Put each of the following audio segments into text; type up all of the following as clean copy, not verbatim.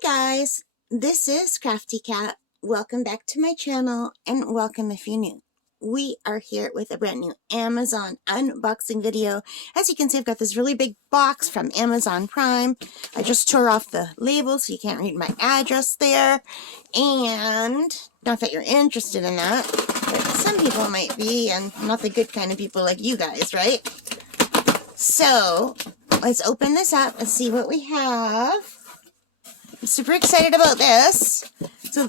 Hi guys, this is Crafty Cat. Welcome back to my channel and welcome if you're new. We are here with a brand new Amazon unboxing video. As you can see, I've got this really big box from Amazon Prime. I just tore off the label so you can't read my address there. And not that you're interested in that, but some people might be, and not the good kind of people like you guys, right? So let's open this up and see what we have. I'm super excited about this. So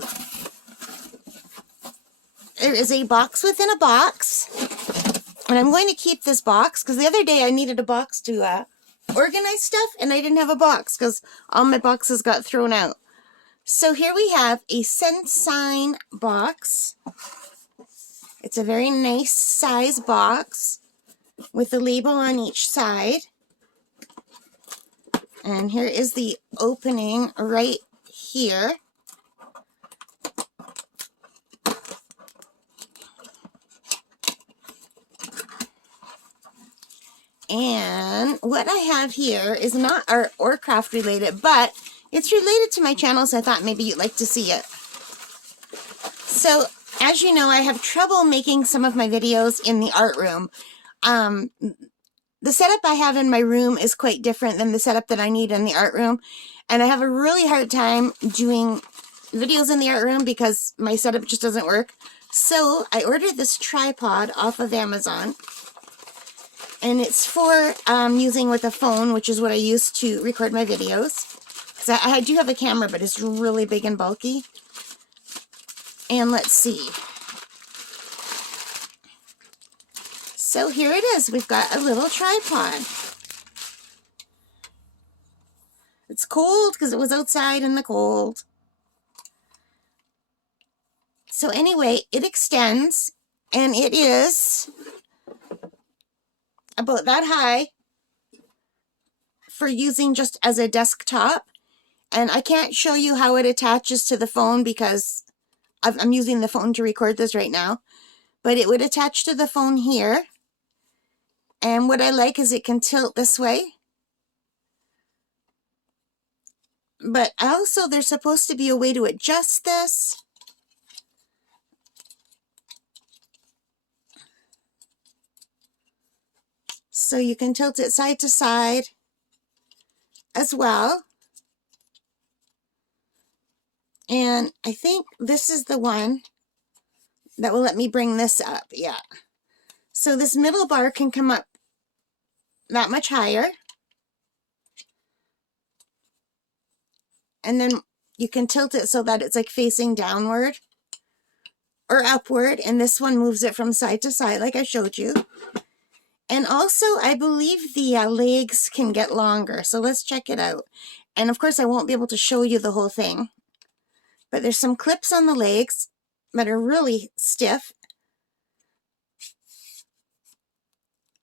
there is a box within a box, and I'm going to keep this box because the other day I needed a box to organize stuff, and I didn't have a box because all my boxes got thrown out. So here we have a send sign box. It's a very nice size box with a label on each side. And here is the opening right here. And what I have here is not art or craft related, but it's related to my channel, so I thought maybe you'd like to see it. So, as you know, I have trouble making some of my videos in the art room. The setup I have in my room is quite different than the setup that I need in the art room. And I have a really hard time doing videos in the art room because my setup just doesn't work. So I ordered this tripod off of Amazon. And it's for using with a phone, which is what I use to record my videos. Because I do have a camera, but it's really big and bulky. And let's see. So here it is. We've got a little tripod. It's cold because it was outside in the cold. So anyway, it extends, and it is about that high for using just as a desktop. And I can't show you how it attaches to the phone because I'm using the phone to record this right now. But it would attach to the phone here. And what I like is it can tilt this way. But also there's supposed to be a way to adjust this. So you can tilt it side to side as well. And I think this is the one that will let me bring this up. Yeah. So this middle bar can come up that much higher. And then you can tilt it so that it's like facing downward or upward. And this one moves it from side to side like I showed you. And also I believe the legs can get longer. So let's check it out. And of course I won't be able to show you the whole thing. But there's some clips on the legs that are really stiff.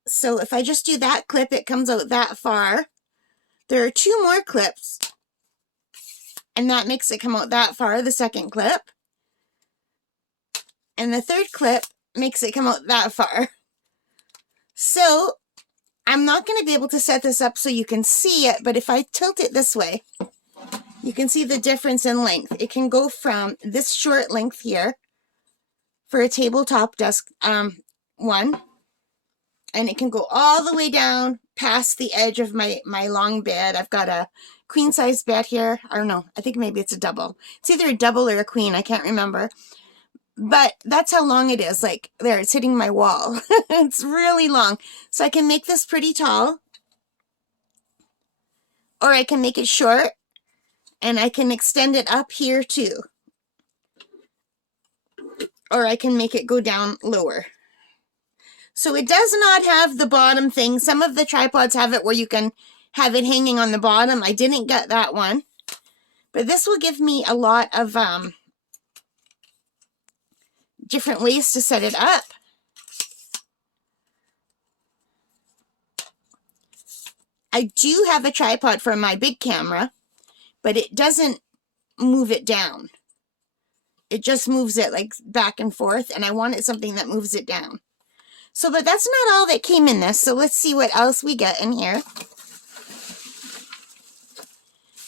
So if I just do that clip, it comes out that far. There are two more clips, and that makes it come out that far, the second clip. And the third clip makes it come out that far. So I'm not going to be able to set this up so you can see it, but if I tilt it this way, you can see the difference in length. It can go from this short length here for a tabletop desk one, and it can go all the way down past the edge of my long bed. I've got a queen size bed here. I don't know. I think maybe it's a double. It's either a double or a queen. I can't remember. But that's how long it is. Like there, it's hitting my wall. It's really long. So I can make this pretty tall. Or I can make it short. And I can extend it up here too. Or I can make it go down lower. So it does not have the bottom thing. Some of the tripods have it where you can have it hanging on the bottom. I didn't get that one. But this will give me a lot of different ways to set it up. I do have a tripod for my big camera, but it doesn't move it down. It just moves it like back and forth, and I wanted something that moves it down. So, but that's not all that came in this, so let's see what else we get in here.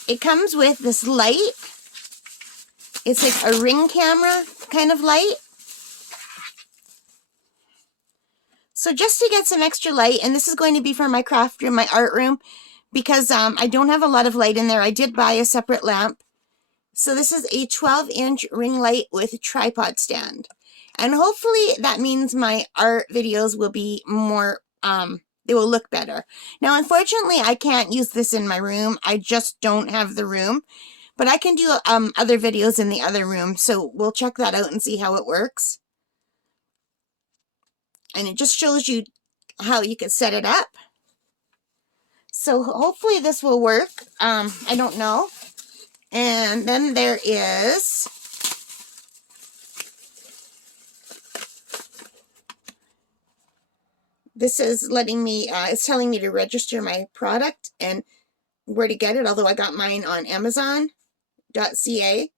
it comes with this light. It's like a ring camera kind of light. So just to get some extra light, and this is going to be for my craft room, my art room, because I don't have a lot of light in there. I did buy a separate lamp. So this is a 12-inch ring light with a tripod stand. And hopefully that means my art videos will be more, they will look better. Now, unfortunately, I can't use this in my room. I just don't have the room. But I can do other videos in the other room. So we'll check that out and see how it works. And it just shows you how you can set it up. So hopefully this will work. I don't know. And then there is this is letting me, it's telling me to register my product and where to get it, although I got mine on Amazon.ca.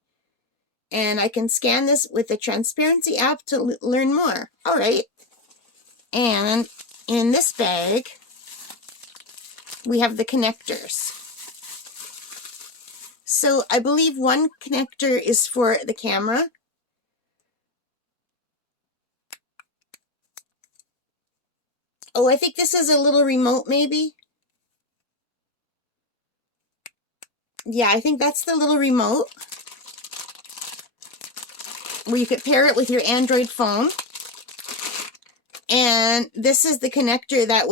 And I can scan this with the transparency app to learn more. All right. And in this bag, we have the connectors. So I believe one connector is for the camera. Oh, I think this is a little remote maybe. Yeah, I think that's the little remote where you could pair it with your Android phone. And this is the connector that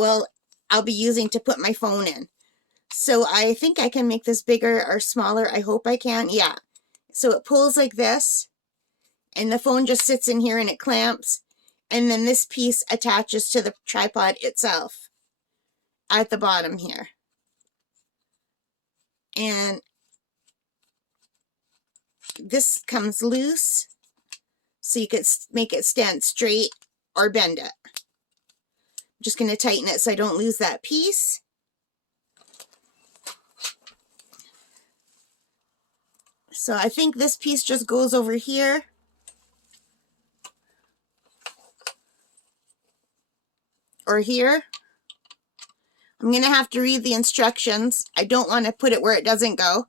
I'll be using to put my phone in. So I think I can make this bigger or smaller. I hope I can. Yeah. So it pulls like this, and the phone just sits in here and it clamps. And then this piece attaches to the tripod itself at the bottom here. And this comes loose, so you could make it stand straight or bend it. I'm just going to tighten it so I don't lose that piece. So I think this piece just goes over here. Or here. I'm going to have to read the instructions. I don't want to put it where it doesn't go.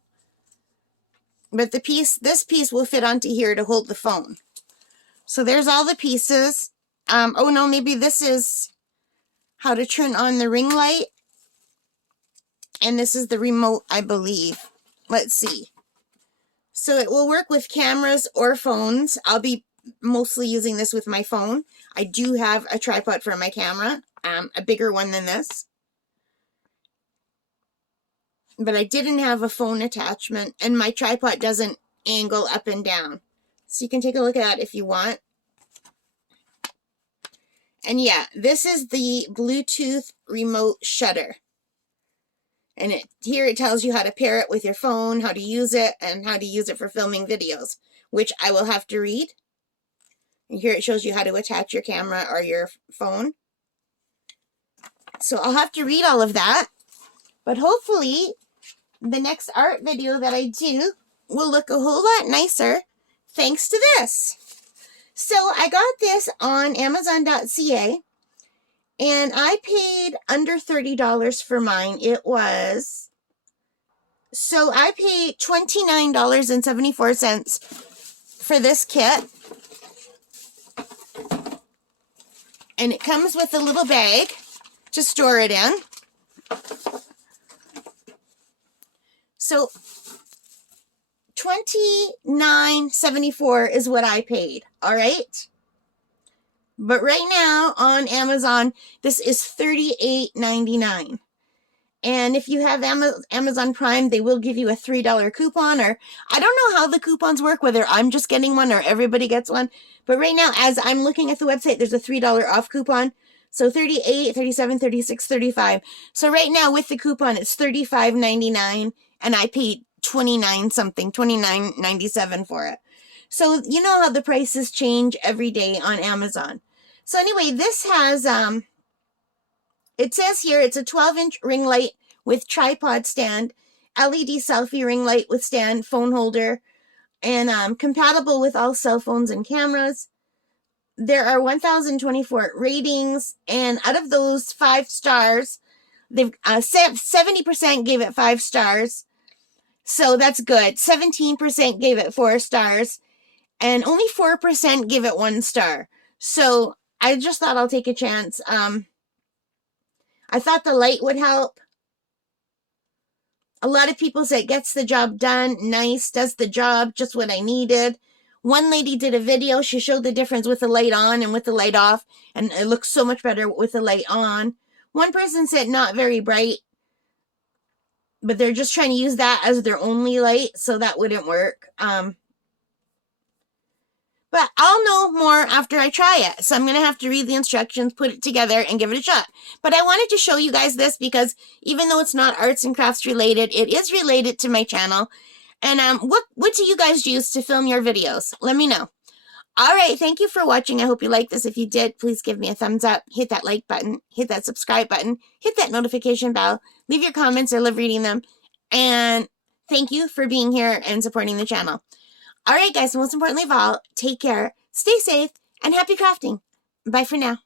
But this piece will fit onto here to hold the phone. So there's all the pieces. Oh no, maybe this is how to turn on the ring light. And this is the remote, I believe. Let's see. So it will work with cameras or phones. I'll be mostly using this with my phone. I do have a tripod for my camera, a bigger one than this. But I didn't have a phone attachment, and my tripod doesn't angle up and down. So you can take a look at it if you want. And yeah, this is the Bluetooth remote shutter. And here it tells you how to pair it with your phone, how to use it, and how to use it for filming videos, which I will have to read. And here it shows you how to attach your camera or your phone. So I'll have to read all of that. But hopefully, the next art video that I do will look a whole lot nicer thanks to this. So I got this on Amazon.ca. And I paid under $30 for mine. It was, so I paid $29.74 for this kit. And it comes with a little bag to store it in. So $29.74 is what I paid, all right? But right now on Amazon, this is $38.99. And if you have Amazon Prime, they will give you a $3 coupon. Or I don't know how the coupons work, whether I'm just getting one or everybody gets one. But right now, as I'm looking at the website, there's a $3 off coupon. So $38, $37, $36, $35. So right now with the coupon, it's $35.99. And I paid $29.97 for it. So you know how the prices change every day on Amazon. So anyway, this has, it says here, it's a 12-inch ring light with tripod stand, LED selfie ring light with stand, phone holder, and compatible with all cell phones and cameras. There are 1,024 ratings, and out of those 5 stars, they've 70% gave it 5 stars. So that's good. 17% gave it 4 stars, and only 4% give it 1 star. So I just thought I'll take a chance. I thought the light would help. A lot of people say it gets the job done, nice, does the job, just what I needed. One lady did a video, she showed the difference with the light on and with the light off, and it looks so much better with the light on. One person said not very bright, but they're just trying to use that as their only light, so that wouldn't work. But I'll know more after I try it. So I'm going to have to read the instructions, put it together, and give it a shot. But I wanted to show you guys this because even though it's not arts and crafts related, it is related to my channel. And what do you guys use to film your videos? Let me know. All right, thank you for watching. I hope you liked this. If you did, please give me a thumbs up. Hit that like button. Hit that subscribe button. Hit that notification bell. Leave your comments. I love reading them. And thank you for being here and supporting the channel. All right, guys, most importantly of all, take care, stay safe, and happy crafting. Bye for now.